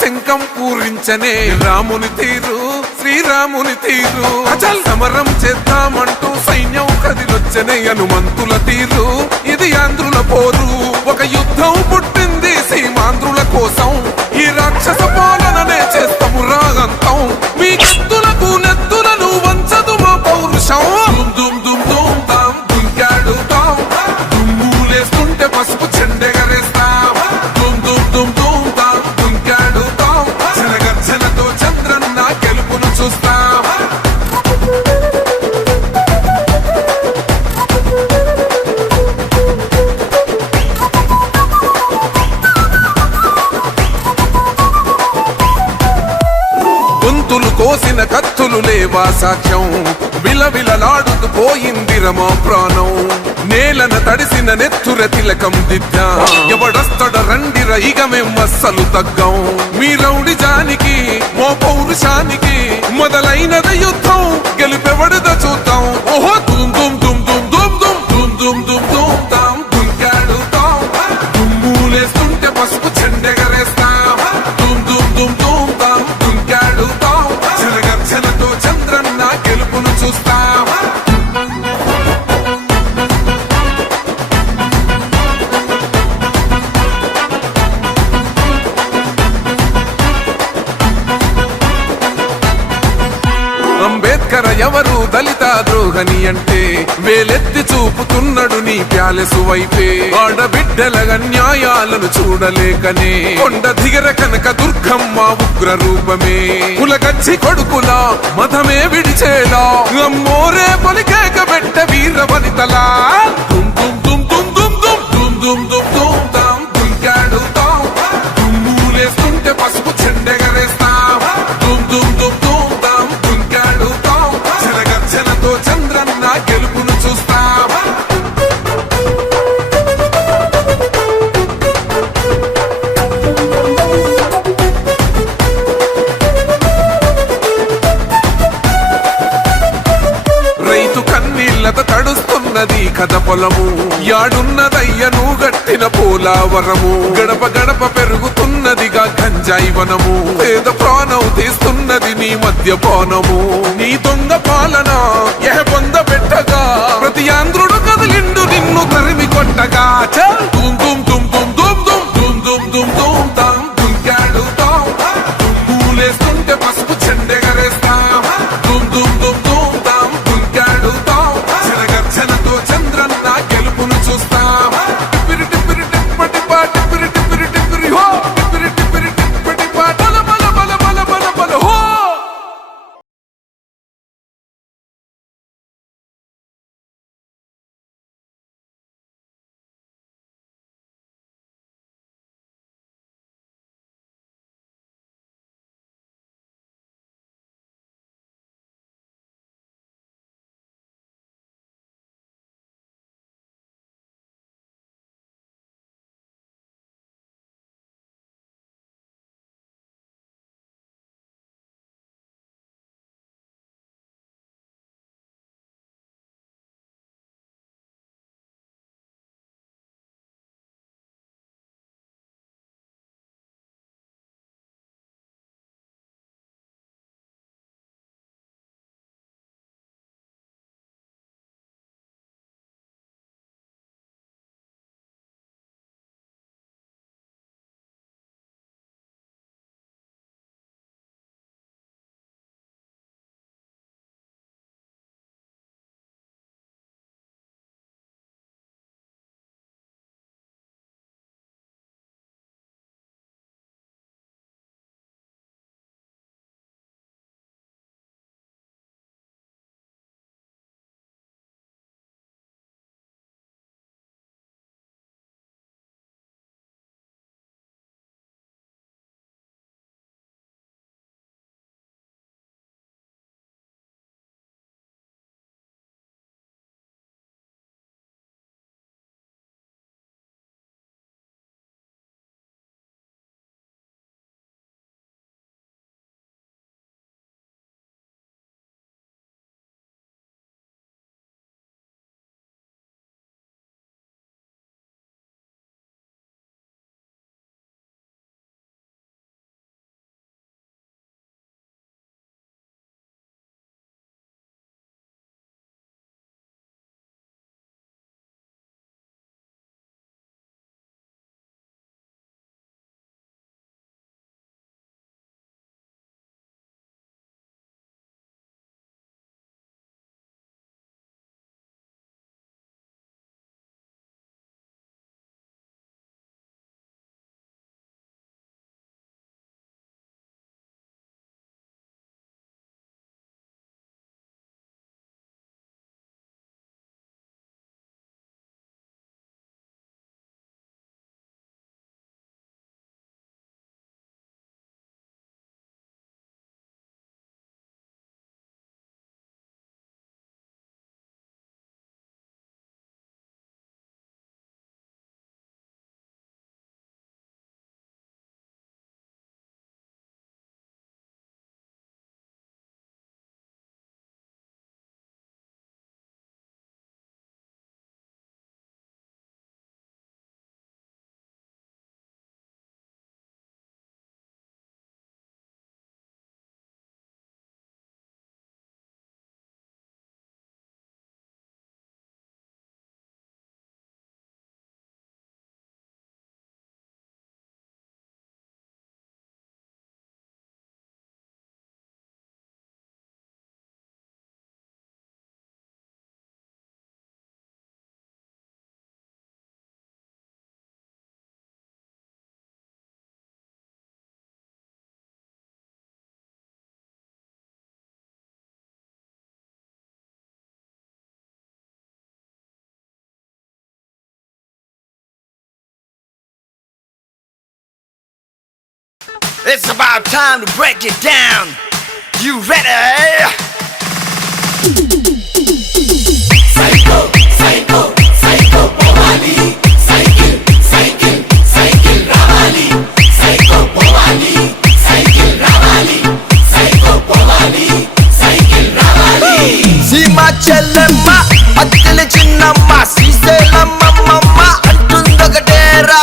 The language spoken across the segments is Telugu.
శంఖం పూరించనే రాముని తీరు శ్రీరాముని తీరు అచల్ సమరం చేద్దామంటూ సైన్యం కదిలొచ్చనే హనుమంతుల తీరు ఇది ఆంధ్రుల పోరు ఒక యుద్ధం పుట్టింది సీమాంధ్రుల కోసం ఈ రాక్షస పాలననే చేస్తాము రాగంతం మీ కత్తులకు నెత్తులను వంచదు మా పౌరుషం దుమ్ దుమ్ దుమ్ తాం దుంకాడుతాం దుమ్ములేస్తుంటే పసుపు చెండెగరేస్తాం దుమ్ దుమ్ దుమ్ దుమ్ తాం దుంకాడుతాం జనగర్జనతో చంద్రన్న గెలుపును చూస్తాం గొంతులు కోసిన కత్తులు లేవా సాక్ష్యం విలవిలలాడుతూ పోయింది రమా ప్రాణం నేలన తడిసిన నెత్తుర తిలకం దిద్దా ఎవడొస్తడ రండిర ఇక మేమస్సలు తగ్గం మీ రౌడి జానికి మో పౌరుషానికి మొదలైనద యుద్ధం గెలుపెవడద చూద్దాం ఓహో దుమ్ దుమ్ దుమ్ దుమ్ దుమ్ దుమ్ దుమ్ దుమ్ దుమ్ దుమ్ తాం దుంకాడుతాం దుమ్ములేస్తుంటే పసుపు చెండెగరేస్తాం దుమ్ దుమ్ దుమ్ దుమ్ తాం దుంకాడుతాం జనగర్జనతో చంద్రన్న గెలుపును చూస్తాం అంబేద్కర్ ఎవరు దళిత ద్రోహని అంటే వేలెత్తి చూపుతున్నాడు నీ ప్యాలెసు వైపే ఆడబిడ్డల న్యాయాలను చూడలేకనే కొండ దిగర కనక దుర్గమ్మ ఉగ్ర రూపమే కులగచ్చి కొడుకులా మతమే విడిచేలా అమ్మోరే పలికేక పెట్ట వీర వనితలా దుమ్ దుమ్ దుమ్ దుమ్ దుమ్ దుమ్ దుమ్ దుమ్ దుమ్ దుమ్ తాం దుంకాడుతాం దుమ్ములేస్తుంటే పసుపు చెండెగరేస్తాం దుమ్ దుమ్ దుమ్ దుమ్ తాం దుంకాడుతాం జనగర్జనతో చంద్రన్న గెలుపును చూస్తాం రైతు కన్నీళ్లతో తడుస్తున్నది కథ పొలము యాడున్నదయ్యను గట్టిన పోలావరము గడప గడప పెరుగుతున్నదిగా గంజాయి వనము పేద ప్రాణం తీస్తున్నది నీ మద్యపానము నీ దొంగ పాలన పొంద పెట్టగా ప్రతి ఆంధ్రుడు కదిలిండు నిన్ను తరిమి కొట్టగా చల్ దుమ్ దుమ్ దుమ్ దుమ్ దుమ్ దుమ్ దుమ్ దుమ్ దుమ్ దుమ్ తాం దుంకాడుతాం దుమ్ములేస్తుంటే పసుపు చెండెగరేస్తాం దుమ్ దుమ్ దుమ్ దుమ్ తాం దుంకాడుతాం జనగర్జనతో చంద్రన్న గెలుపును చూస్తాం టిప్పిరి టిప్పిరి టిప్పటి పాటి It's about time to break it down. You ready? Psycho, psycho, psycho, Powali. Cycle, cycle, cycle, Ravali. Psycho, Powali. Cycle, Ravali. Psycho, Powali. Cycle, Ravali. Sima Chellemma, Attile Chinnamma, Sriselamma Mamma, Antundokatera.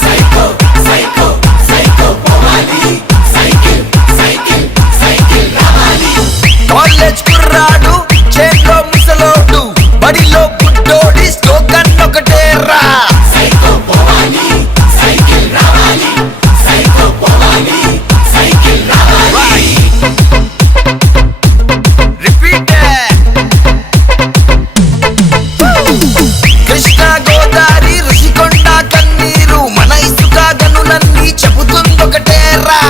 Psycho, psycho, psycho, Powali. Cycle, cycle, cycle, Ravali. College kurradu, chelo musalodu, badilo buddodi, slogan okatera. Psycho, Powali. Cycle, Ravali. Psycho, Powali. Cycle, Ravali. Repeat it. Krishna Godavari Rishikonda Kanneeru mana isuka ganulanni chebutundokatera.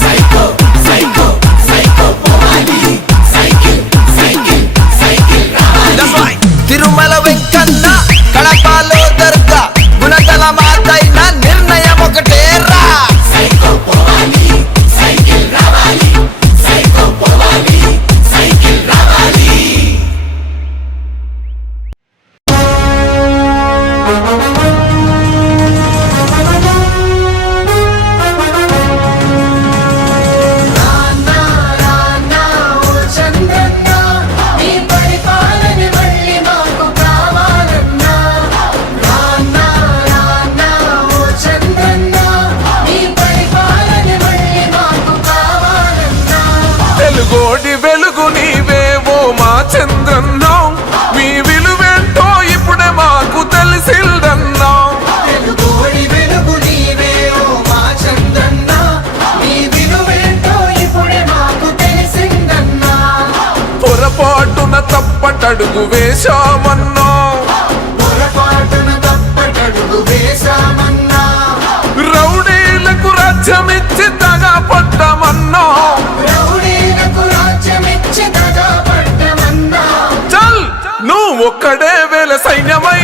Psycho, psycho, psycho, Powali. Cycle, cycle, cycle, Ravali. That's right. Tirumala Venkanna Kadapalo Darga Gunadala Mataina Nirnayam okatera. Psycho, Powali. Cycle, Ravali. Psycho, Powali. Cycle, Ravali. రానా రానా ఓ చంద్రన్న నీ పరిపాలన మళ్ళీ మాకు కావాలన్నా. రానా రానా ఓ చంద్రన్న నీ పరిపాలన మళ్ళీ మాకు కావాలన్నా. తెలుగోడి వెలుగు నీవే ఓ మా చంద్రన్నో, మీ విలువేంటో ఇప్పుడే మాకు తెలిసిందన్నో. తెలుగోడి వెలుగు నీవే ఓ మా చంద్రన్న నీ విలువేంటో ఇప్పుడే మాకు తెలిసిందన్నా. పొరపాటున తప్పటడుగు వేశామన్నో, పొరపాటున తప్పటడుగు వేశామన్నా. రౌడీలకు రాజ్యమిచ్చి దగా పడ్డమన్నో. రౌడీలకు రాజ్యమిచ్చి దగా పడ్డమన్నా. చల్ నువ్వు ఒక్కడే వేల సైన్యమై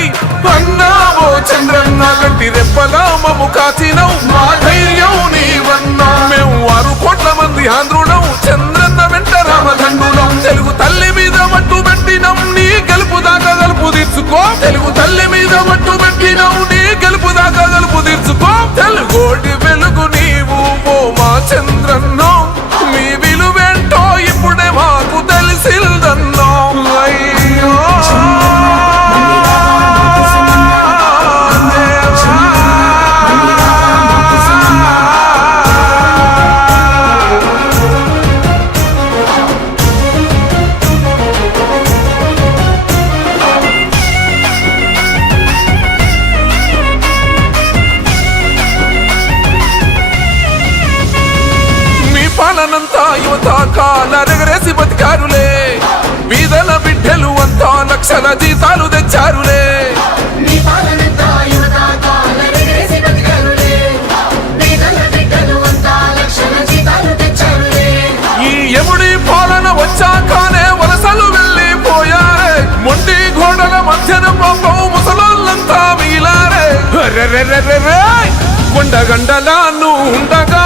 అన్నావో చంద్రన్న, గట్టి రెప్పగా మము కాచినవు, మా ధైర్యం నీవన్నా. మేము 6 కోట్ల మంది ఆంధ్రులం, చంద్రన్న వెంట రామదండులం. తెలుగు తల్లి మీద మట్టు పెట్టినం, నీ గెలుపు దాకా గలుపు తీర్చుకో. తెలుగు తల్లి మీద మట్టు పెట్టినం, నీ గెలుపు దాకా గలుపు తీర్చుకో. తెలుగోడి వెలుగు నీవు ఓ మా చంద్రన్నో, మీ విలువేంటో ఇప్పుడే మాకు తెలిసిందన్నో. అయ్యో మీ పాలనంతా యువత కాలరెగరేసి బతికారులే, వీధల బిడ్డలు అంతా లక్షల జీతాలు తెచ్చారులే. నీ పాలనంతా యువత కాలరెగరేసి బతికారులే, పేదల బిడ్డలు అంతా లక్షల జీతాలు తెచ్చారులే. ఈ యముడి పాలన వచ్చాకనే వలసలు వెళ్ళిపోయారే, మొండి గోడల మధ్యన పాపం ముసలోళ్ళంతా మిగిలారే. రెరెరెరెరె, కొండగండలా నువ్వు ఉండగా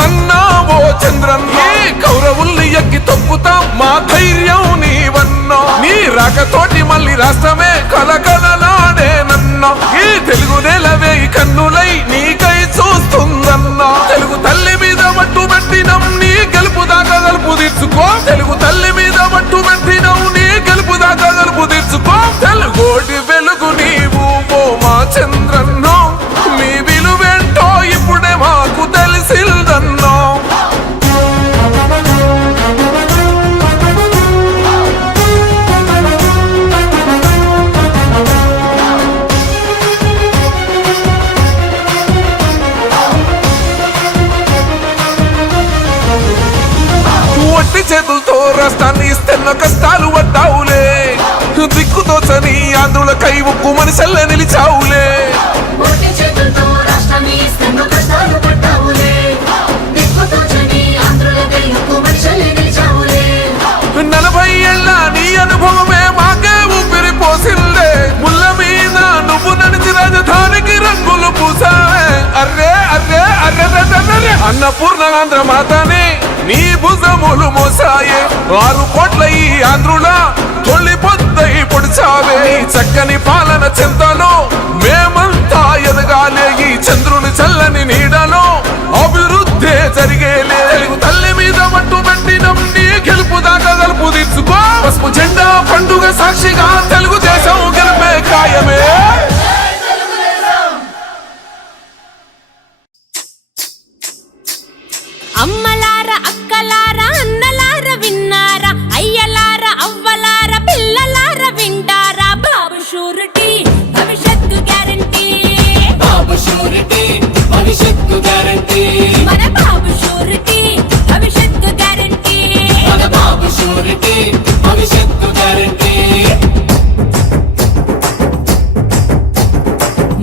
అన్నావో చంద్రన్న, కౌరవుల్ని ఎక్కి తొక్కుతాం, మా ధైర్యం నీవన్నో. నీ రాకతోటి మళ్ళీ రాష్ట్రమే కలకలలాడేనన్నో. ఈ తెలుగు నేలవే ఈ కన్నులై నీకై చూస్తుందన్నో. తెలుగు తల్లి మీద మట్టు పెట్టినం, నీ గెలుపు దాకా గలుపు తీర్చుకో. తెలుగు తల్లి మీద మట్టు పెట్టినం, నీ గెలుపు దాకా గలుపు తీర్చుకో. తెలుగోడి వెలుగు నీవు ఓ మా చంద్రన్నో, మీ విలువేంటో ఇప్పుడే మాకు తెలిసిందన్నో. ఒట్టి చేతులతో రాష్ట్రాన్ని ఇస్తున్న కష్టాలు పడ్డావులే, దిక్కుతోచని ఆంధ్రులకై ఉక్కు మనిషల్లే నిలిచావులే. ఒట్టి చేతులతో రాష్ట్రాన్ని ఇస్తున్న కష్టాలు పడ్డావులే, దిక్కుతోచని ఆంధ్రులకై ఉక్కు మనిషిని నిలిచావులే. 40 ఏళ్ళ నీ అనుభవమే మాకే ఊపిరి పోసిందే, ముళ్ళ మీద నువ్వు నడిచి రాజధానికి రంగులు పూసావే. అర్రే అర్రే అర్రే అన్నపూర్ణ ఆంధ్ర మాతనే నీ భుజములు మోసాయే 6 కోట్ల ఈ ఆంధ్రుల తొలి పొద్దై పొడిచావే నీ చక్కని పాలన చెంతలో మేమంతా ఎదగాలే ఈ చంద్రుని చల్లని నీడలో అభివృద్ధి జరిగేలే తెలుగు తల్లి మీద మట్టు పెట్టినం నీ గెలుపు దాకా గలుపు తీర్చుకో పసుపు జెండా పండుగ సాక్షిగా తెలుగుదేశం గెలిపే ఖాయమే అమ్మలార అక్కలార అన్నలార విన్నారా అయ్యలార అవ్వలార పిల్లలార వింటారా బాబు షూరిటీ భవిష్యత్తు గ్యారంటీ బాబు షూరిటీ భవిష్యత్తు గ్యారంటీ మన బాబు షూరిటీ భవిష్యత్తు గ్యారంటీ మన బాబు షూరిటీ భవిష్యత్తు గ్యారంటీ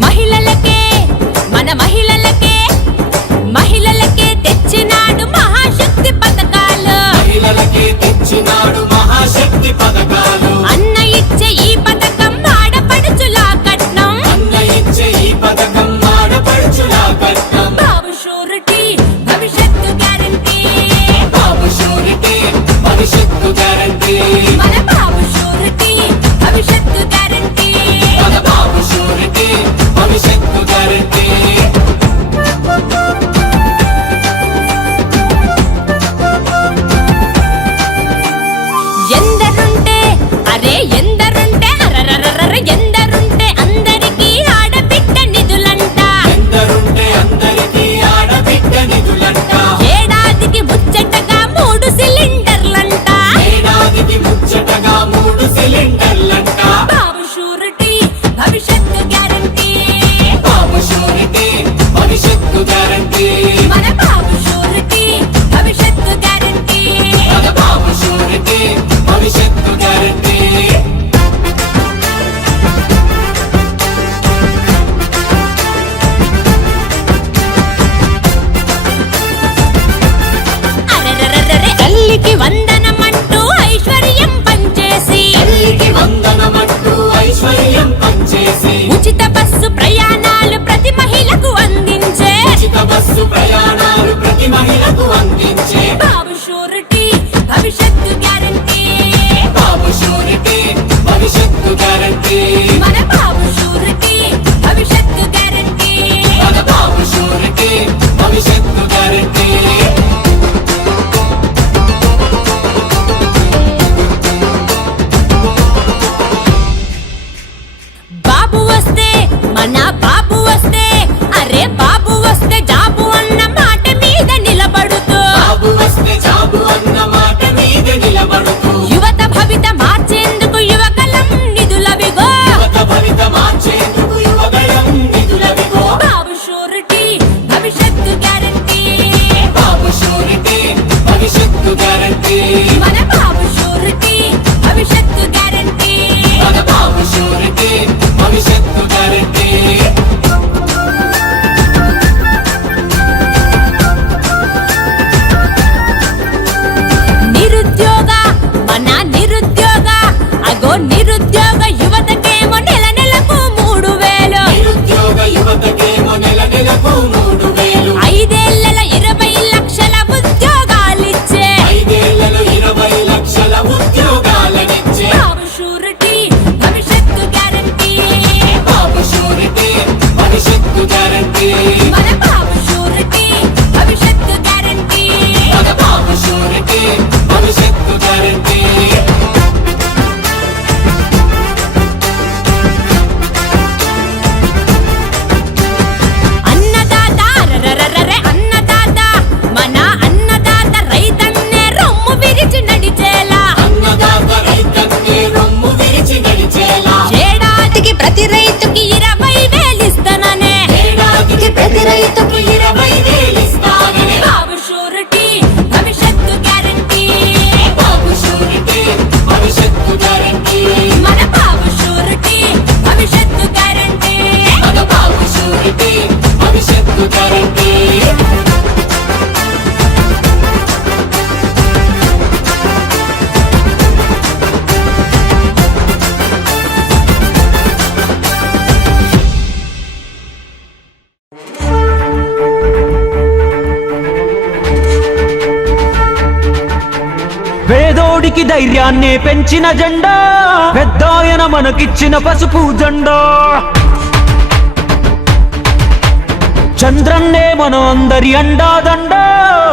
మహిళలకే మన మహిళలకే తెచ్చినాడు మహాశక్తి పథకాలు మహిళలకే తెచ్చినాడు మహాశక్తి పథకాలు అన్న ఇచ్చే ఈ పథకం ఆడపడుచులా కట్నం అన్న ఇచ్చే ఈ పథకం ఆడపడుచులా కట్నం బాబు షూరిటీ భవిష్యత్తు గ్యారంటీ బాబు షూరిటీ భవిష్యత్తు గ్యారంటీ మన బాబు షూరిటీ భవిష్యత్తు గ్యారంటీ మన బాబు షూరిటీ భవిష్యత్తు గ్యారంటీ ఎందరుంటే అరే ఎందరుంటే అరరరర ఎందరుంటే అందరికీ ఆడబిడ్డ నిధులంట ఎందరుంటే అందరికీ ఆడబిడ్డ నిధులంట ఏడాదికి ముచ్చటగా 3 సిలిండర్లంట ఏడాదికి ముచ్చటగా 3 సిలిండర్లంట బాబు షూరిటీ భవిష్యత్తు గ్యారంటీ బాబు షూరిటీ భవిష్యత్తు గ్యారంటీ మన బాబు షూరిటీ భవిష్యత్తు గ్యారంటీ మన బాబు షూరిటీ భవిష్యత్తు గ్యారంటీ అరెరెరెరె తల్లికి వందనమంటూ ఐశ్వర్యం పంచేసి తల్లికి వందనమంటూ ఐశ్వర్యం పంచేసి ఉచిత బస్సు ప్రయాణాలు ప్రతి మహిళకు అందించే ఉచిత బస్సు ప్రయాణాలు ప్రతి మహిళకు అందించే బాబు షూరిటీ భవిష్యత్తు గ్యారంటీ బాబు షూరిటీ భవిష్యత్తు గ్యారంటీ మన బాబు షూరిటీ భవిష్యత్తు గ్యారంటీ మన బాబు షూరిటీ భవిష్యత్తు గ్యారంటీ బాబు వస్తే మన బాబు వస్తే అరే బాబు వస్తే జాబు అన్న మాట మీద నిలబడుతూ బాబు వస్తే జాబు అన్న మాట మీద నిలబడుతూ యువత భవిత మార్చేందుకు యువకలం నిధులవిగో యువత భవిత మార్చేందుకు యువగళం నిధులవిగో బాబు షూరిటీ భవిష్యత్తు గ్యారంటీ బాబు షూరిటీ భవిష్యత్తు గ్యారంటీ మన బాబు షూరిటీ భవిష్యత్తు గ్యారంటీ మన బాబు షూరిటీ భవిష్యత్తు గ్యారంటీ నిరుద్యోగ మన నిరుద్యోగ అగో నిరుద్యోగ యువతకేమో నెల నెలకు 3000 నిరుద్యోగ యువతకేమో నెల నెలకు 3000 5 ఏళ్లలో 20 లక్షల ఉద్యోగాలిచ్చే 5 ఏళ్లలో 20 లక్షల ఉద్యోగాలనిచ్చే బాబు షూరిటీ భవిష్యత్తు గ్యారంటీ బాబు షూరిటీ భవిష్యత్తు గ్యారంటీ మన బాబు షూరిటీ భవిష్యత్తు గ్యారంటీ మన బాబు షూరిటీ భవిష్యత్తు గ్యారంటీ అన్నదాత ధైర్యాన్ని పెంచిన జెండా పెద్దాయన మనకిచ్చిన పసుపు జెండా చంద్రన్నే మనం అందరి అండాదండ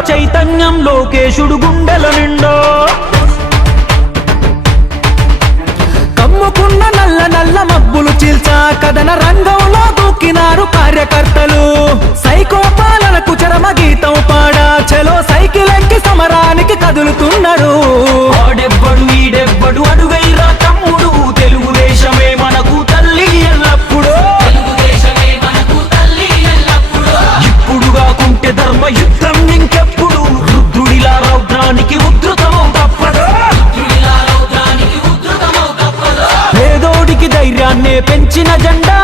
చైతన్యం లోకేశుడు గుండెల నిండా కమ్ముకున్న నల్ల నల్ల మబ్బులు చీల్చా కథన రంగంలో దూకినారు కార్యకర్తలు సైకో పాలనకు చరమ గీతం పాడా చలో సైకిల్ ఎక్కి సమరానికి కదులుతున్నారు ఆడెవ్వడు ఈడెవ్వడు అడుగైరా తమ్ముడు తెలుగుదేశమే మనకు తల్లి ఎల్లప్పుడు ఇప్పుడు కాకుంటే ధర్మ యుద్ధం ఇంకెప్పుడు రుద్రుడిలా రౌద్రానికి ఉద్ధృతమం తప్పదు పేదోడికి ధైర్యాన్నే పెంచిన జెండా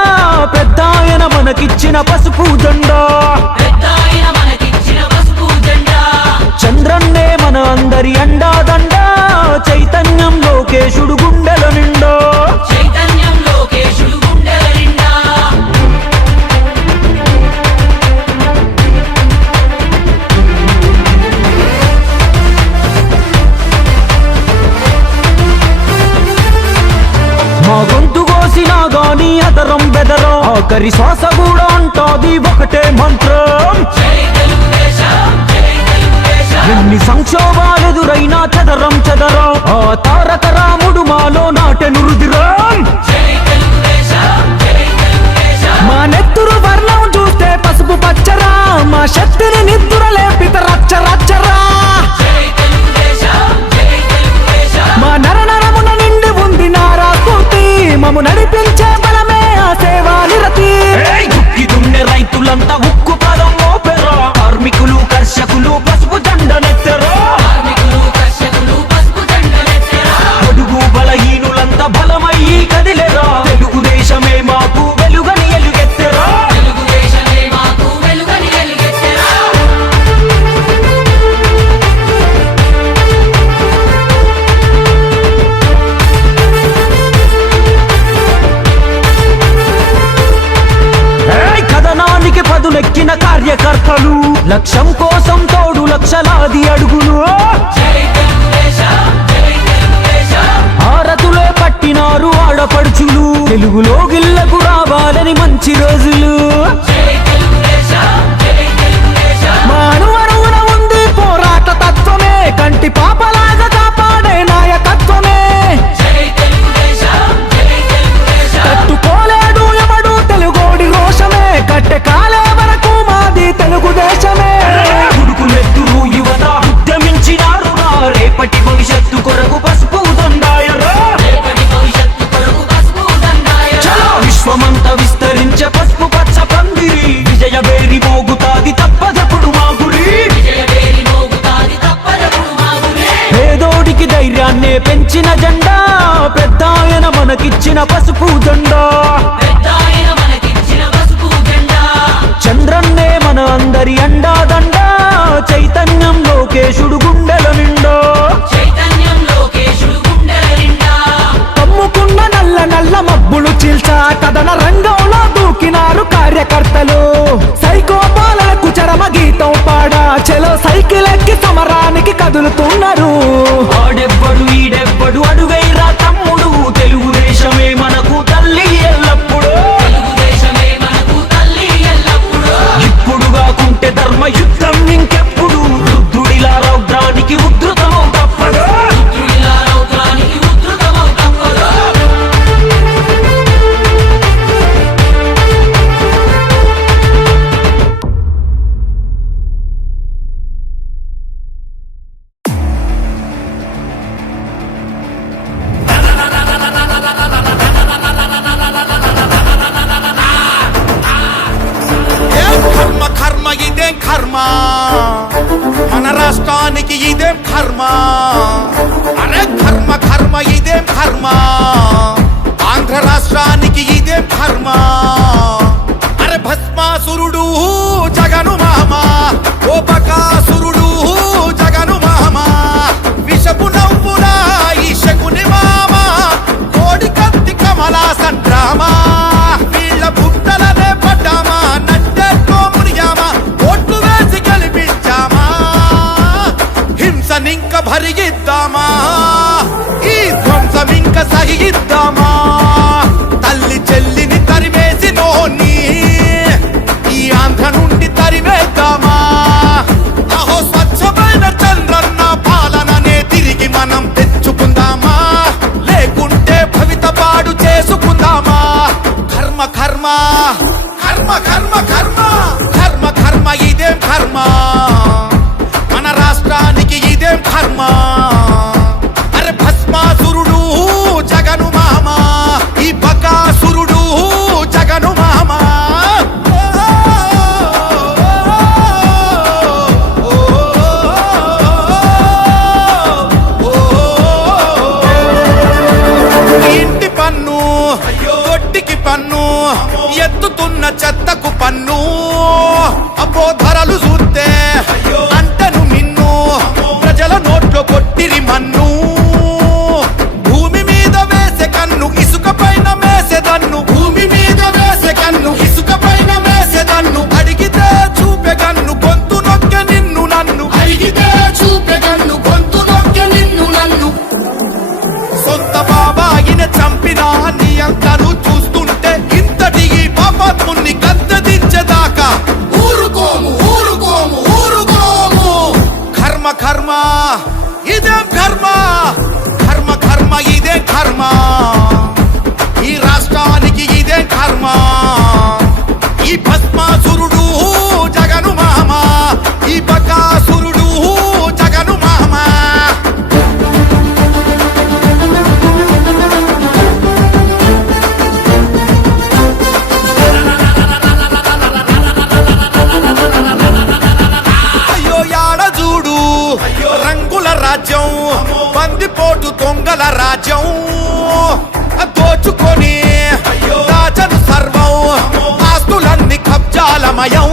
పెద్దాయన మనకిచ్చిన పసుపు జెండా చంద్రన్నే మన అందరి అండాదండ చైతన్యం లోకేశుడు గుండెల నిండా మా గొంతు కోసినా గాని అదరం బెదరం ఆఖరి శ్వాస కూడా అంటాది ఒకటే మంత్రం ఎన్ని సంక్షోభాలెదురైనా చదరం చదరం ఆ తారక రాముడు మాలో నాటెను రుదిరం మా నెత్తురు వర్ణం చూస్తే పసుపు పచ్చరా మా శక్తిని నిద్ర లేపిత రచ్చ రచ్చరా మా నరనరమున నిండి ఉంది నారా స్ఫూర్తి మము నడిపించే బలమే ఆ సేవా నిరతి దుక్కి దున్నే రైతులంతా ఉక్కు పదం మోపెరా కార్మికులు కర్షకులు పసుపు జెండనెత్తరా పొడుగు బలహీనులంతా బలమయ్యి కదిలేరా తెలుగుదేశమే మాకు వెలుగని ఎలుగెత్తరా కథనానికి పదులెక్కిన కార్యకర్తలు లక్ష్యం కోసం తోడు లక్షలాది అడుగులు ఆరతులే పట్టినారు ఆడపడుచులు తెలుగులో గిల్లకు రావాలని మంచి రోజులు మా అణువణువున ఉంది పోరాట తత్వమే కంటి పాపలాగా కాపాడే నాయకత్వమే తట్టుకోలేడు ఎవడు తెలుగోడి రోషమే కట్టె కాలే వరకు మాది తెలుగుదేశమే ఉడుకులెత్తురు యువత ఉద్యమించినారు రేపటి భవిష్యత్తు కొరకు పసుపు దండాయరా చలో విశ్వమంతా విస్తరించే పసుపు పచ్చ పందిరి విజయ వేరి మోగుతాది తప్పదప్పుడు మా గురి పేదోడికి ధైర్యాన్నే పెంచిన జెండా పెద్దాయన మనకిచ్చిన పసుపు జెండా చంద్రన్నే మన అందరి అండాదండ చైతన్యం లోకేశుడు గుండెల నిండా కమ్ముకున్న నల్ల నల్ల మబ్బులు చీల్చా కథన రంగంలో దూకినారు కార్యకర్తలు సైకో పాలనకు చరమ గీతం పాడా చలో సైకిల్ ఎక్కి సమరానికి కదులుతున్నారు ఆడెవ్వడు ఈడెవ్వడు అడుగైరా తమ్ముడు తెలుగుదేశమే మనకు తల్లి ఎల్లప్పుడు ఇప్పుడు కాకుంటే ధర్మ యుద్ధం ఇంకెప్పుడు రుద్రుడిలా రౌద్రానికి ఉద్ధృతమం తప్పదు కర్మ కర్మ ఇదేం కర్మ మన రాష్ట్రానికి ఇదేం కర్మ అరే కర్మ కర్మ ఇదేం కర్మ ఆంధ్ర రాష్ట్రానికి ఇదేం కర్మ అరే భస్మాసురుడు జగను మామ ఓ బకాసురుడు జగను మామ విషపు నవ్వుల ఈ శకుని మామ కోడి కత్తి కమలా సండ్రామ వీళ్ళ బుట్టలనే పడ్డామా నట్టెక్కో మునిగామా ఓట్లు వేసి గెలిపించామా హింసనింక భరిగిద్దామా తరిమేద్దామా తల్లి చెల్లిని తరిమేసినోని ఈ ఆంధ్ర నుండి తరిమేద్దామా అహో స్వచ్ఛమైన చంద్రన్న పాలననే తిరిగి మనం తెచ్చుకుందామా లేకుంటే భవిత పాడు చేసుకుందామా కర్మ కర్మ కర్మ కర్మ కర్మ కర్మ కర్మ ఇదేం కర్మ మన రాష్ట్రానికి ఇదేం కర్మ అరే భస్మాసురుడు జగను మామ ఈ బకాసురుడు జగను మామ ఇంటి పన్ను దొడ్డికి పన్ను ఎత్తుతున్న చెత్తకు పన్ను అబ్బో ధరలు చూస్తే అంటను మిన్ను ప్రజల నోట్లో కొట్టిరి మన్ను భూమి మీద వేసే కన్ను ఇసుక పైన మేసెదన్ను భూమి మీద వేసే కన్ను ఇసుక పైన మేసెదన్ను అడిగితే చూపే కన్ను గొంతు నొక్కె నిన్ను నన్ను అడిగితే చూపే కన్ను గొంతు నొక్కె నిన్ను నన్ను సొంత బాబాయిని చంపిన నీ అంతను చూస్తుంటే ఇంతటి ఈ పాపాత్ముని గద్దెదించేదాకా ఊరుకోము ఊరుకోము ఊరుకోము కర్మ కర్మ ఇదేం కర్మ కర్మ కర్మ ఇదేం కర్మ ఈ రాష్ట్రానికి ఇదేం కర్మ ఈ భస్మాసురుడు జగను మామ ఈ బకాసురుడు జగను మామ అయ్యో యాడ చూడు రంగుల రాజ్యం బందిపోటు దొంగల రాజ్యం దోచుకొని దాచను సర్వం ఆస్తులన్నీ కబ్జాలమయం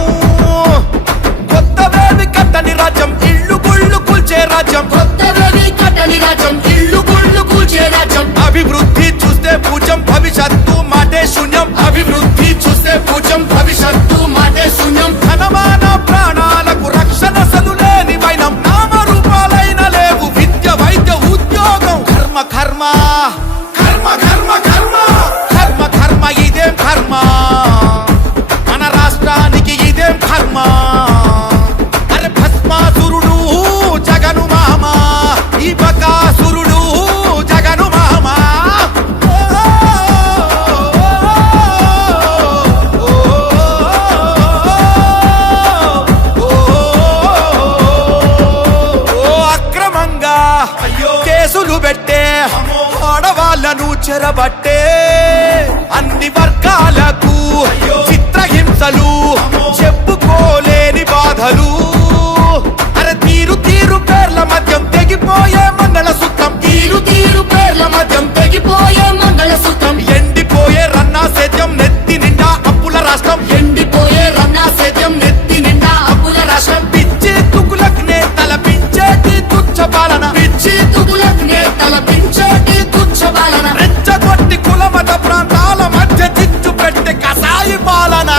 కొత్త వేవి కట్టని రాజ్యం ఇల్లు గుళ్ళు కూల్చే రాజ్యం కొత్త వేవి కట్టని రాజ్యం ఇల్లు గుళ్ళు కూల్చే రాజ్యం అభివృద్ధి చూస్తే పూజం భవిష్యత్తు మాటే శూన్యం అభివృద్ధి చూస్తే పూజం భవిష్యత్తు మాటే శూన్యం ధనమాన ప్రాణాలకు రక్షణ సదులేని వైనం నామరూపాలైన లేవు విద్య వైద్య ఉద్యోగం కర్మ కర్మ కర్మ కర్మ కర్మ కర్మ కర్మ ఇదేం కర్మ మన రాష్ట్రానికి ఇదేం కర్మ అరే భస్మాసురుడు జగను మామ ఈ బకాసురుడు జగను మామ అక్రమంగా కేసులు పెట్టే ఆడవాళ్ళను చెరబట్టే అన్ని వర్గాలకు చిత్రహింసలు చెప్పుకోలేని బాధలు అరే తీరు తీరు పేర్ల మధ్యం తెగిపోయే మంగళసూత్రం తీరు తీరు పేర్ల మధ్యం తెగిపోయే మంగళసూత్రం ఎండిపోయే రన్నా సేద్యం నెత్తి నిండా అప్పుల రాష్ట్రం ఎండిపోయే రన్నా సేద్యం నెత్తి నిండా అప్పుల రాష్ట్రం పిచ్చి తుగులకు తలపించేటి తుచ్చ పాలన పిచ్చి తుగులకు తలపించేటి తుచ్చ పాలన రెచ్చగొట్టి కులమత ప్రాంతాల మధ్య చిచ్చు పెట్టే కసాయి పాలన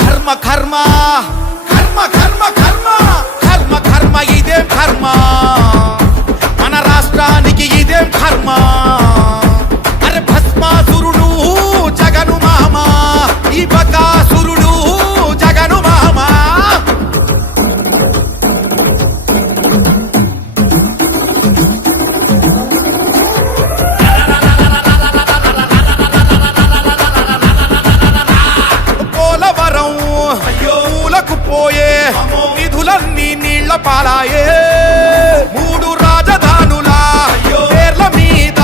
కర్మ కర్మ కర్మ కర్మ కర్మ కర్మ కర్మ ఇదేం కర్మ మన రాష్ట్రానికి ఇదేం కర్మ అరే భస్మాసురుడు జగను మామ ఈ బకాసురుడు జగను మామ పోలవరం పూలకు పోయే నిధులన్నీ నీళ్ల పాలాయే మూడు రాజధానుల పేర్ల మీద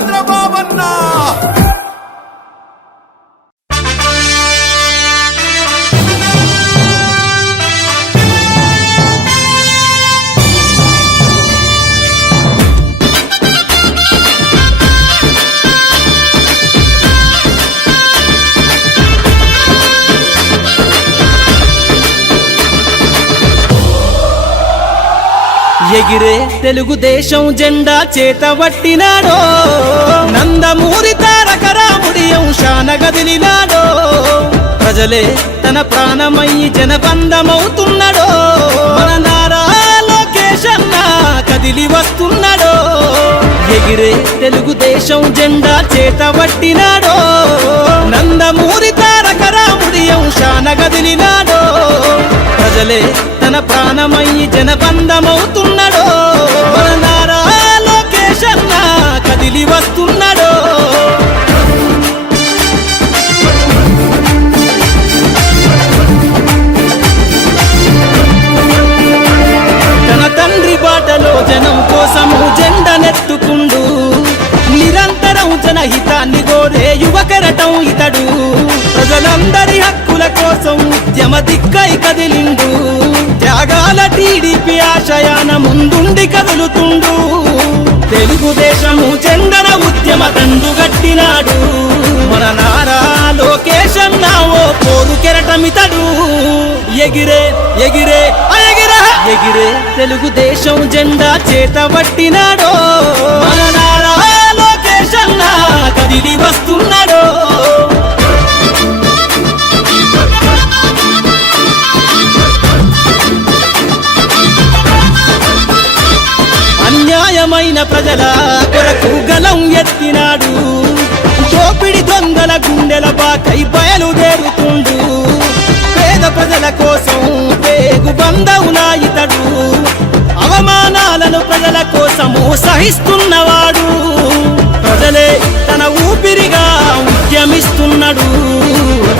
చంద్రబాబన్నా ఎగిరే తెలుగుదేశం జెండా చేతబట్టినాడో నందమూరి తారక రాముడి అంశాన గదిలినాడో ప్రజలే తన ప్రాణమయ్యి జనబంధమవుతున్నాడో మన నారా లోకేష్ అన్న కదిలి వస్తున్నాడో ఎగిరే తెలుగుదేశం జెండా చేతబట్టినాడో నందమూరి తారక రాముడి అంశాన గదిలినాడో ప్రజలే తన ప్రాణమయ్యి జనబంధమవుతున్నాడో మన నారా లోకేష్ అన్న కదిలి వస్తున్నాడో తన తండ్రి బాటలో జనం కోసము జెండనెత్తుకుండు నిరంతరం జనహితాన్ని కోరే యువకరటం ఇతడు ప్రజలందరి హక్కుల కోసం ఉద్యమ దిక్కై కదిలిండు త్యాగాల టీడీపీ ఆశయాన ముందుండి కదులుతుండు తెలుగుదేశము జెండన ఉద్యమ దండుగట్టినాడు మన నారా లోకేష్ అన్న ఓ పోరు కెరటమితడు ఎగిరే ఎగిరే ఎగిరే ఎగిరే తెలుగుదేశం జెండా చేతబట్టినాడో మన నారా లోకేష్ అన్న కదిలి వస్తున్నాడో అన్యాయమైన ప్రజల కొరకు గలం ఎత్తినాడు దోపిడి దొంగల గుండెల బాకై బయలుదేరుతుండు పేద ప్రజల కోసం పేగు బంధవునా ఇతడు అవమానాలను ప్రజల కోసము సహిస్తున్నవాడు ప్రజలే తన ఊపిరిగా ఉద్యమిస్తున్నాడు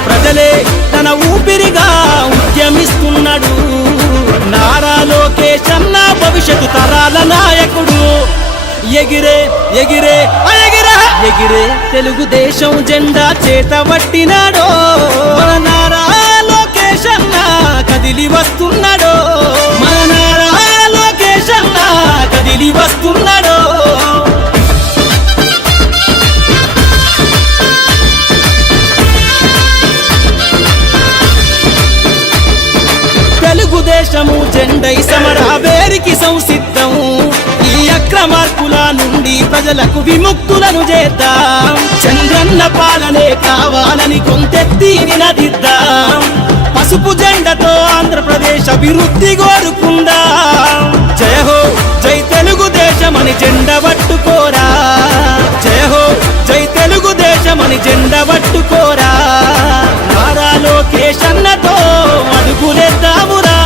ప్రజలే తన ఊపిరిగా ఉద్యమిస్తున్నాడు నారా లోకేష్ అన్న భవిష్యత్తు తరాల నాయకుడు ఎగిరే ఎగిరే ఎగిరే ఎగిరే తెలుగుదేశం జెండా చేతబట్టినాడో మన నారా లోకేష్ అన్న కదిలి వస్తున్నాడో మన నారా లోకేష్ అన్న కదిలి వస్తున్నాడో తెలుగుదేశము జెండై సమరావేరికి సంసిద్ధం ఈ అక్రమార్కుల నుండి ప్రజలకు విముక్తులను చేద్దాం చంద్రన్న పాలనే కావాలని కొంతెత్తి నినదిద్దాం పసుపు జెండతో ఆంధ్రప్రదేశ్ అభివృద్ధి కోరుకుందాం జయ హో జై తెలుగుదేశమని జెండ పట్టుకోరా జయ హో జై తెలుగుదేశమని జెండ పట్టుకోరా నారా లోకేష్ అన్నతో అడుగులేద్దామురా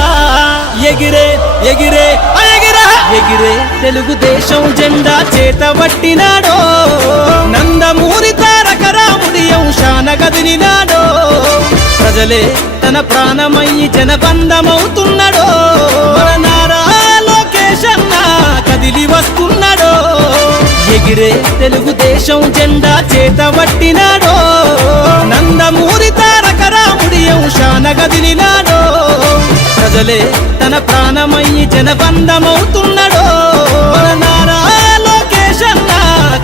ఎగిరే ఎగిరే ఎగిరే ఎగిరే తెలుగుదేశం జెండా చేతబట్టినాడో నందమూరి తారక రాముడి అంశాన గదిలినాడో ప్రజలే తన ప్రాణమయ్యి జనబంధమవుతున్నాడో మన నారా లోకేష్ అన్న కదిలి వస్తున్నాడో ఎగిరే తెలుగుదేశం జెండా చేతబట్టినాడో నందమూరి తారక రాముడి అంశాన గదిలినాడో ప్రజలే తన ప్రాణమయ్యి జనబంధమవుతున్నాడో మన నారా లోకేష్ అన్న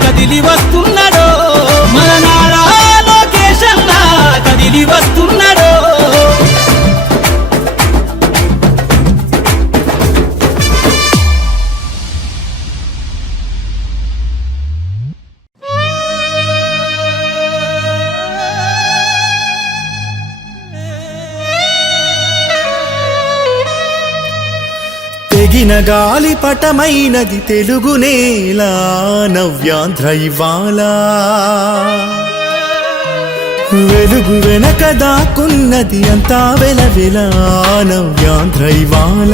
కదిలి వస్తున్నాడో మన నారా లోకేష్ అన్న కదిలి వస్తున్నాడో తెగిన గాలి పటమైనది తెలుగు నేల నవ్యాంధ్ర ఇవాళ వెలుగు వెనక దాక్కున్నది అంతా వెలవెలా నవ్యాంధ్ర ఇవాళ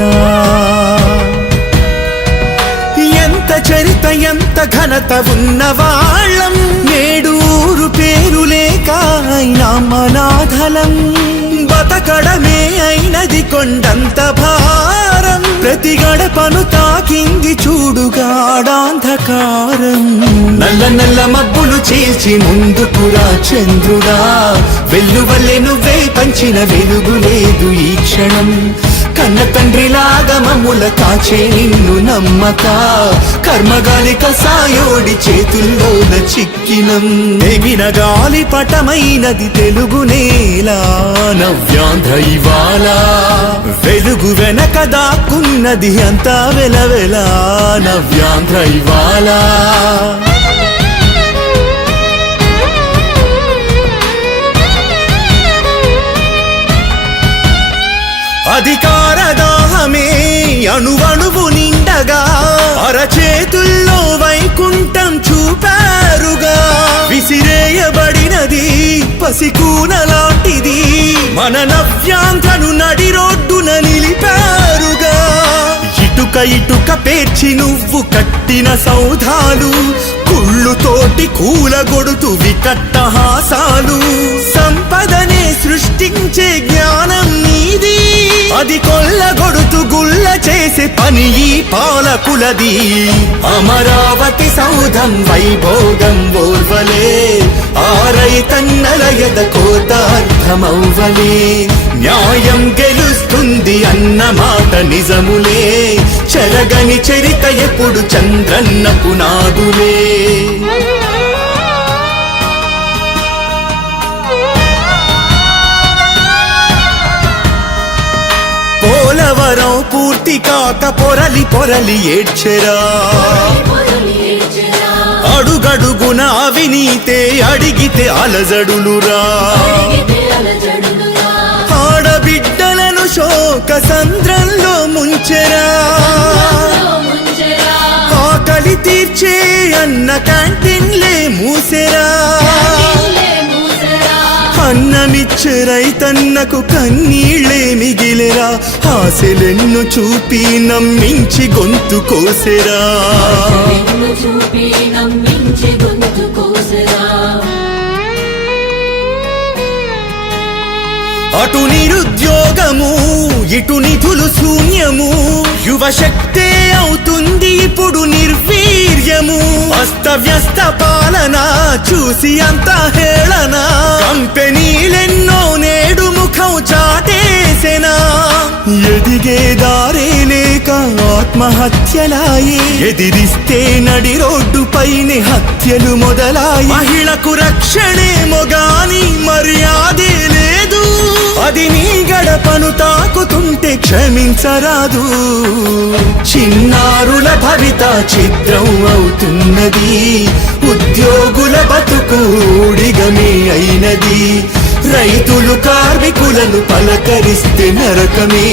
ఎంత చరిత ఎంత ఘనత ఉన్న వాళ్ళం నేడూరు పేరు లేక అయినా మనాధలం బతకడమే అయినది కొండంత భారం ప్రతి గడపను తాకింది చూడుగాడాంధకారం నల్ల నల్ల మబ్బులు చీల్చి ముందుకురా చంద్రుడా వెల్లువల్లే నువ్వే పంచిన వెలుగు లేదు ఈ క్షణం కన్న తండ్రిలాగా మమ్ముల కాచే నిన్ను నమ్మక కర్మగాలి కసాయోడి చేతుల్లోన చిక్కినం ఎగిన గాలి పటమైనది తెలుగు నేల నవ్యాంధ్ర ఇవాళ వెలుగు వెనక దాక్కున్నది అంతా వెలవెల నవ్యాంధ్ర ఇవాళ అధికార దాహమే అణువణువు నిండగా అరచేతుల్లో వైకుంఠం చూపారుగా విసిరేయబడినది పసికూన లాంటిది మన నవ్యాంధ్రను నడి రోడ్డున నిలిపారుగా ఇటుక ఇటుక పేర్చి నువ్వు కట్టిన సౌధాలు కుళ్ళుతోటి కూలగొడుతు వికట్టహాసాలు సంపదనే సృష్టించే జ్ఞానం నీది అది కొల్లగొడుతు గుల్ల చేసే పని ఈ పాలకులది అమరావతి సౌధం వైభోగం ఓర్వలే ఆరైతన్నల ఎద కోత అర్థమవ్వలే న్యాయం గెలుస్తుంది అన్న మాట నిజములే చెరగని చరిత ఎప్పుడు చంద్రన్న పునాదులే పోలవరం పూర్తి కాక పొరలి పొరలి ఏడ్చెరా అడుగడుగున అవినీతే అడిగితే అలజడులురా ఆడబిడ్డలను శోక సంద్రంలో ముంచెరా ఆకలి తీర్చే అన్న క్యాంటీన్లే మూసెరా అన్నమిచ్చే రైతన్నకు కన్నీళ్లే మిగిలెరా ఆశలెన్ను చూపి నమ్మించి గొంతు కోసెరా అటు నిరుద్యోగము ఇటు నిధులు శూన్యము యువశక్తే అవుతుంది ఇప్పుడు నిర్వీర్యము అస్తవ్యస్త పాలన చూసి అంత హేళన కంపెనీలెన్నో నేడు ముఖం చాటేసెనా ఎదిగే దారే లేక ఆత్మహత్యలాయి ఎదిరిస్తే నడి రోడ్డు పైనే హత్యలు మొదలాయి మహిళకు రక్షణే మొగాని మర్యాదే లేదు అది నీ గడపను తాకుతుంటే క్షమించరాదు చిన్నారుల భవిత చిత్రం అవుతున్నది ఉద్యోగుల బతుకు ఊడిగమే అయినది రైతులు కార్మికులను పలకరిస్తే నరకమే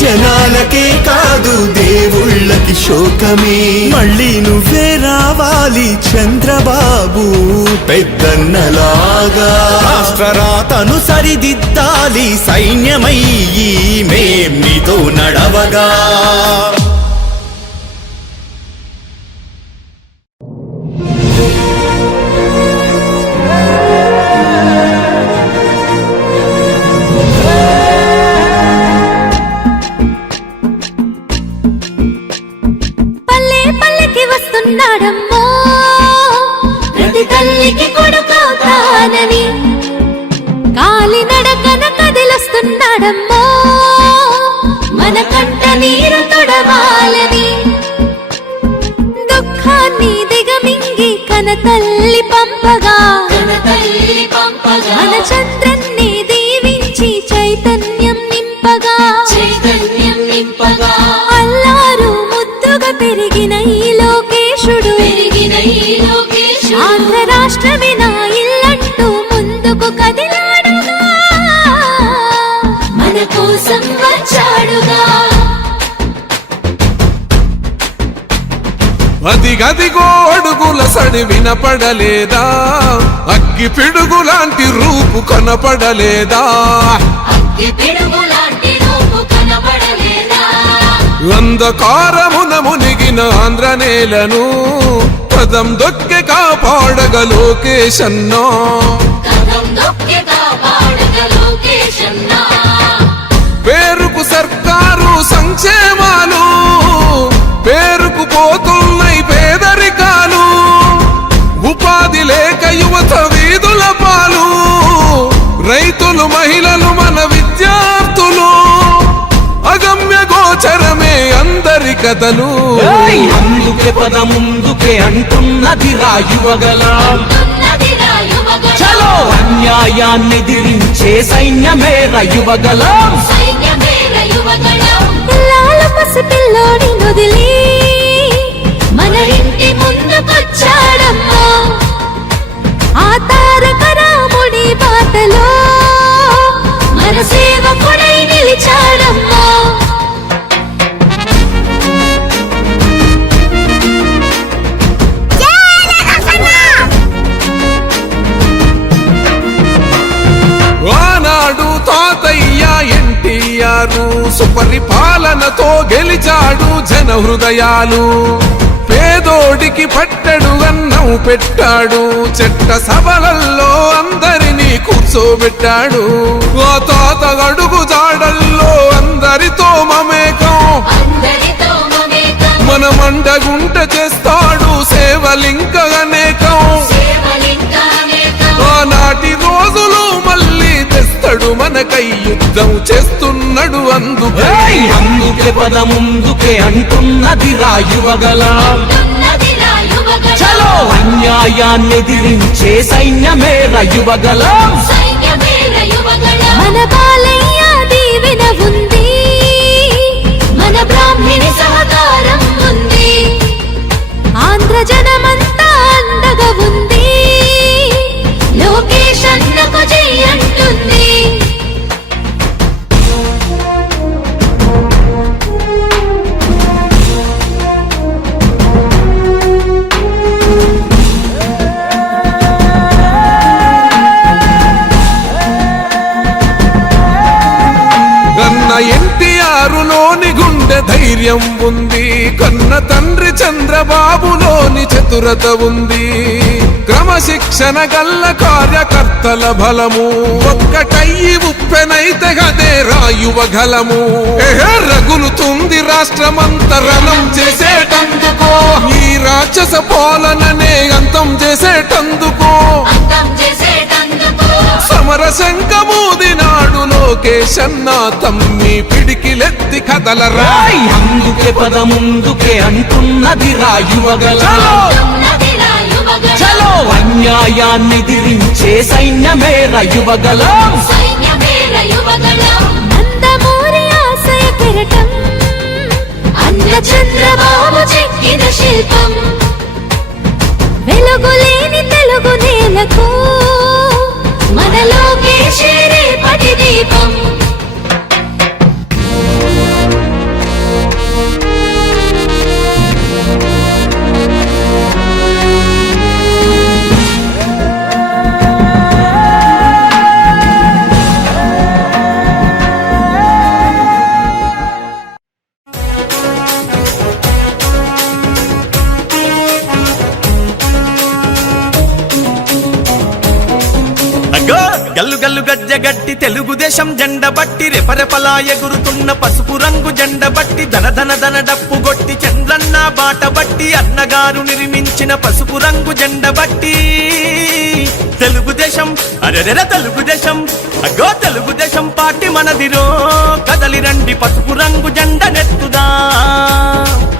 జనాలకే కాదు దేవుళ్ళకి శోకమే మళ్ళీ నువ్వే రావాలి చంద్రబాబు పెద్దన్నలాగా రాష్ట్ర రాతను సరిదిద్దాలి సైన్యమయ్యి మేం నీతో నడవగా వస్తున్నాడమ్మో ప్రతి తల్లికి కొడుకవుతానని కాలి నడకన కదిలొస్తున్నాడమ్మో మన కంట నీరు తొడవాలని దుఃఖాన్ని దిగమింగి కన తల్లి పంపగా మన చంద్రన్ని దీవించి చైతన్యం నింపగా అల్లారు ముద్దుగా పెరిగిన ఈ లోకేశుడు ఆంధ్ర రాష్ట్రమే నా ఇల్లంటూ ముందుకు కదిలాడుగా మన కోసం వచ్చాడుగా అదిగదిగో అడుగుల సడి వినపడలేదా అగ్గి పిడుగు లాంటి రూపు కనపడలేదా అంధకారమున మునిగిన ఆంధ్ర నేలను పదం దొక్కి కాపాడగ లోకేశన్నా పేరుకు సర్కారు సంక్షేమ చాలు పేరుకు పోతున్నాయి పేదరికాలు ఉపాధి లేక యువత వీధుల పాలు రైతులు మహిళలు మన విద్యార్థులు అగమ్య గోచరమే అందరి కథలు అందుకే పద ముందుకే అంటున్నది రాయువగలం చలో అన్యాయాన్ని ఎదిరించే సైన్యమే రయువగలం పిల్లాల పసిపిల్లోని వదిలి మన ఇంటి ముందుకొచ్చాడమ్మా ఆ తారక రాముడి బాటలో మన సేవకుడై నిలిచాడమ్మా ఆనాడు తాతయ్య ఎన్టీఆర్ సుపరిపాలనతో గెలిచాడు జన హృదయాలు పేదోడికి పట్టెడు అన్నం పెట్టాడు చెట్ట సభలల్లో అందరినీ కూర్చోబెట్టాడు ఆ తాత అడుగు జాడల్లో అందరితో మమేకం మన మండగుంట చేస్తాడు సేవలింక అనేకం ఆనాటి రోజులు మళ్ళీ తెస్తాడు మనకై యుద్ధం చేస్తున్నాడు అందుకే పద ముందుకే అంటున్నది రాయువగలం చలో అన్యాయాన్ని ఎదిరించే సైన్యమే రయువగలం మన బాలయ్య దీవెన ఉంది మన బ్రాహ్మణి సహకారం ఉంది ఆంధ్ర జనమంతా అండగా ఉంది లోకేష్ అన్నకు జై అంటుంది కన్న ఎన్టీఆరులోని గుండె ధైర్యం ఉంది కన్న తండ్రి చంద్రబాబులోని చతురత ఉంది క్రమశిక్షణ గల్ల కార్యకర్తల బలము ఒక్కటయ్యి ఉప్పెనైతే గదే రాయువగలము రగులుతుంది రాష్ట్రమంతరణం చేసేటందుకో ఈ రాక్షస పాలననే అంతం చేసేటందుకో సమర శంఖమూదినాడు లోకేష్ అన్న తమ్మి పిడికిలెత్తి కదలరా అందుకే పద ముందుకే అంటున్నది రాయువగలం చలో అన్యాయాన్ని ఎదిరించే సైన్యమే రయువగలం నందమూరి ఆశయ కిరటం అన్న చంద్రబాబు చెక్కిన శిల్పం వెలుగులేని తెలుగు నేలకు మన లోకేశే రేపటి దీపం గల్లు గల్లు గజ్జగట్టి తెలుగుదేశం జెండ బట్టి రెపరెపలా ఎగురుతున్న పసుపు రంగు జెండ బట్టి ధన ధన ధన డప్పు గొట్టి చంద్రన్న బాట బట్టి అన్నగారు నిర్మించిన పసుపు రంగు జెండ బట్టి తెలుగుదేశం అరెరెర తెలుగుదేశం అగ్గో తెలుగుదేశం పార్టీ మనదిరో కదలి రండి పసుపు రంగు జెండ నెత్తుదా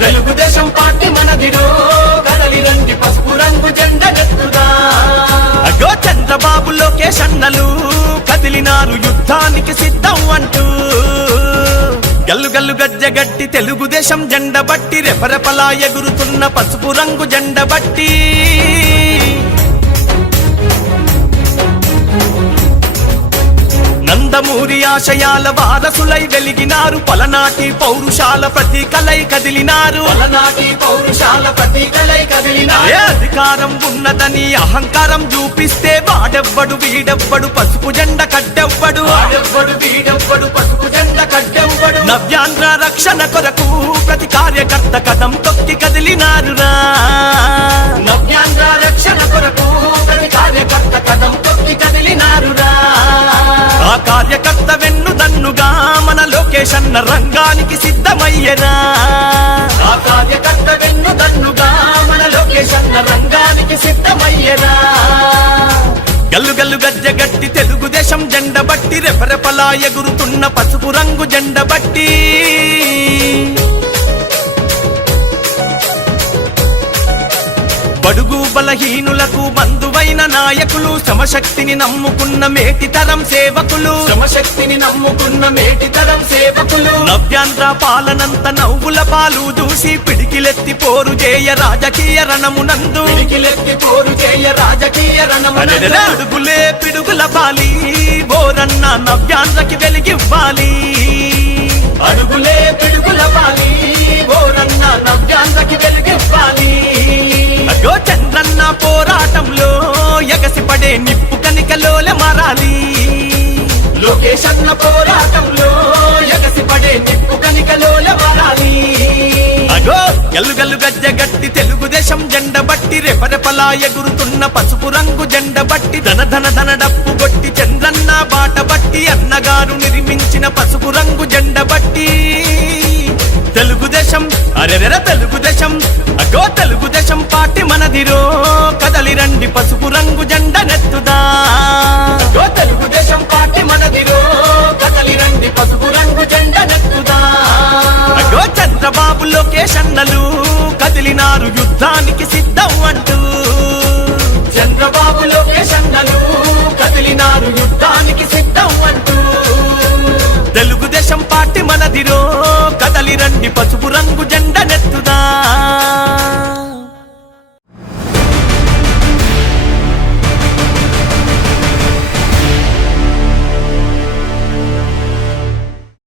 తెలుగుదేశం పార్టీ మనదిరో కదలి రండి పసుపు రంగు జెండ నెత్తుదా అగ్గో చంద్రబాబు లోకేష్ అన్నలు కదిలినారు యుద్ధానికి సిద్ధం అంటూ గల్లు గల్లు గజ్జగట్టి తెలుగుదేశం జెండ బట్టి రెపరెపలా ఎగురుతున్న పసుపు రంగు జెండ బట్టి నందమూరి ఆశయాల వారసులై వెలిగినారు పలనాటి పౌరుషాల ప్రతీకలై కదిలినారు ఏ అధికారం ఉన్నదని అహంకారం చూపిస్తే వాడెవ్వడు వీడెవ్వడు పసుపు జెండ కడ్డెవ్వడు నవ్యాంధ్ర రక్షణ కొరకు ప్రతి కార్యకర్త కథం తొక్కి కదిలినారురా నవ్యాంధ్ర రక్షణ కొరకు ప్రతి కార్యకర్త కథం తొక్కి కదిలినారురా ఆ కార్యకర్త వెన్నుదన్నుగా మన లోకేష్ లోకేష్ అన్న రంగానికి సిద్ధమయ్యరా ఆ కార్యకర్త వెన్ను దన్నుగా మన లోకేష్ అన్న రంగానికి సిద్ధమయ్యరా గల్లు గల్లు గజ్జ గట్టి తెలుగుదేశం జెండ బట్టి రెపరెపలా ఎగురుతున్న పసుపు రంగు జెండ బట్టి బడుగు బలహీనులకు బంధువైన నాయకులు శ్రమశక్తిని నమ్ముకున్న మేటి తరం సేవకులు శ్రమశక్తిని నమ్ముకున్న మేటి తరం సేవకులు నవ్యాంధ్ర పాలనంత నవ్వుల పాలు చూసి పిడికిలెత్తి పోరు చేయ రాజకీయ రణమునందు పిడికిలెత్తి పోరు చేయ రాజకీయ రణమునందు అడుగులే పిడుగుల బాలి బోరన్న నవ్యాంధ్రకి వెలిగివ్వాలి అడుగులే పిడుగుల వాలి ఓరన్న నవ్యాంధ్రకి వెలుగివ్వాలి అగో చంద్రన్న పోరాటంలో ఎగసిపడే నిప్పు కనికలోల మారాలి లోకేష్ అన్న పోరాటంలో ఎగసిపడే నిప్పు కనికలోల మారాలి అగో గల్లు గల్లు గజ్జ గట్టి తెలుగుదేశం జెండ బట్టి రెపరెపలా ఎగురుతున్న పసుపు రంగు జెండ బట్టి ధన ధన ధన డప్పు కొట్టి చంద్రన్న బాట బట్టి అన్నగారు నిర్మించిన పసుపు రంగు జెండ బట్టి తెలుగుదేశం అరెరెర తెలుగుదేశం అగో తెలుగుదేశం పార్టీ మనదిరో కదలి రండి పసుపు రంగు జెండ నెత్తుదా ఓ తెలుగుదేశం పార్టీ మనదిరో కదలి రండి పసుపు రంగు జెండ నెత్తుదా అగో చంద్రబాబు లోకేష్ అన్నలు కదిలినారు యుద్ధానికి సిద్ధం అంటూ చంద్రబాబు లోకేష్ అన్నలు కదిలినారు యుద్ధానికి సిద్ధం అంటూ తెలుగుదేశం పార్టీ మనదిరో కదలి రండి పసుపు రంగు జెండ